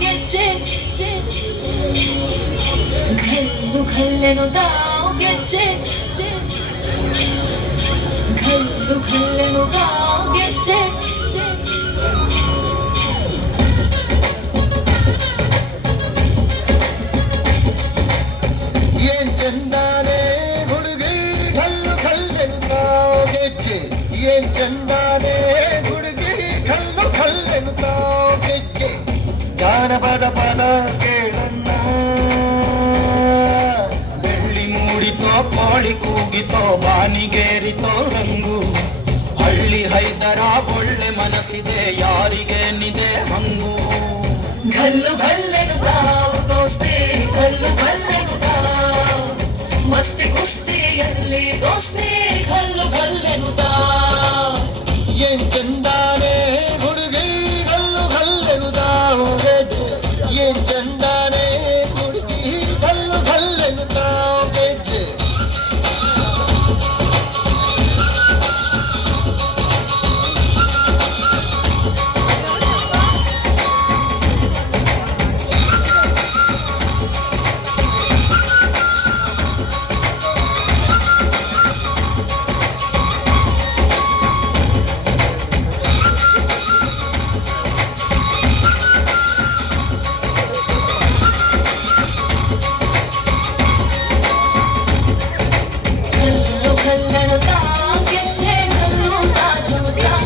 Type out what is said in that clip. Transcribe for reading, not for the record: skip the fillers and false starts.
ಗೆಜ್ಜೆ ಗೆಜ್ಜೆ ಗೆಜ್ಜೆ ಏನ್ ಚಂದಾನೆ ಹುಡುಗಿ ಕಲ್ಲು ಕಲ್ಲೆನ್ನುತ್ತಾವ್ ಗೆಜ್ಜೆ ಏನ್ ಚಂದಾನೆ ಹುಡುಗಿ ಕಲ್ಲು ಕಲ್ಲೆನ್ನುತ್ತಾವ್ ಗೆಜ್ಜೆ ಜಾನಪದ ಪದ ಕೇಳನ್ನ ಬೆಳ್ಳಿ ಮೂಡಿತೋ ಕೋಳಿ ಕೂಗಿತೋ ಬಾನಿಗೇರಿತೋ ರಂಗು ಹಳ್ಳಿ ಹೈದರ ಒಳ್ಳೆ ಮನಸ್ಸಿದೆ ಯಾರಿಗೇನಿದೆ ಹಂಗು ಗಲ್ಲು ಗಲ್ಲೆನುತ್ತಾವ್ ದೋಸ್ತಿ ಗಲ್ಲು ಗಲ್ಲೆನುತ್ತಾವ್ ಮಸ್ತಿ ಕುಸ್ತಿಯಲ್ಲಿ ದೋಸ್ತಿ ಗಲ್ಲು ಗಲ್ಲೆನುತ್ತಾವ್ ಏನ್ ಚಂದಾನೆ ಹುಡುಗಿ ಕಲ್ಲು ಕಲ್ಲೆನುತ್ತಾವ್ ಗೆಜ್ಜೆ ಏನ್ ಚಂದಾನೆ ಹುಡುಗಿ ಕಲ್ಲು ಕಲ್ಲೆನುತ್ತಾವ್ ಗೆಜ್ಜೆ ಗಲ್ಲು ಗಲ್ಲೆನುತ್ತಾವ್ ಗೆಜ್ಜೆ ಗಲ್ಲು ತಾಜುತ್ತಾವ್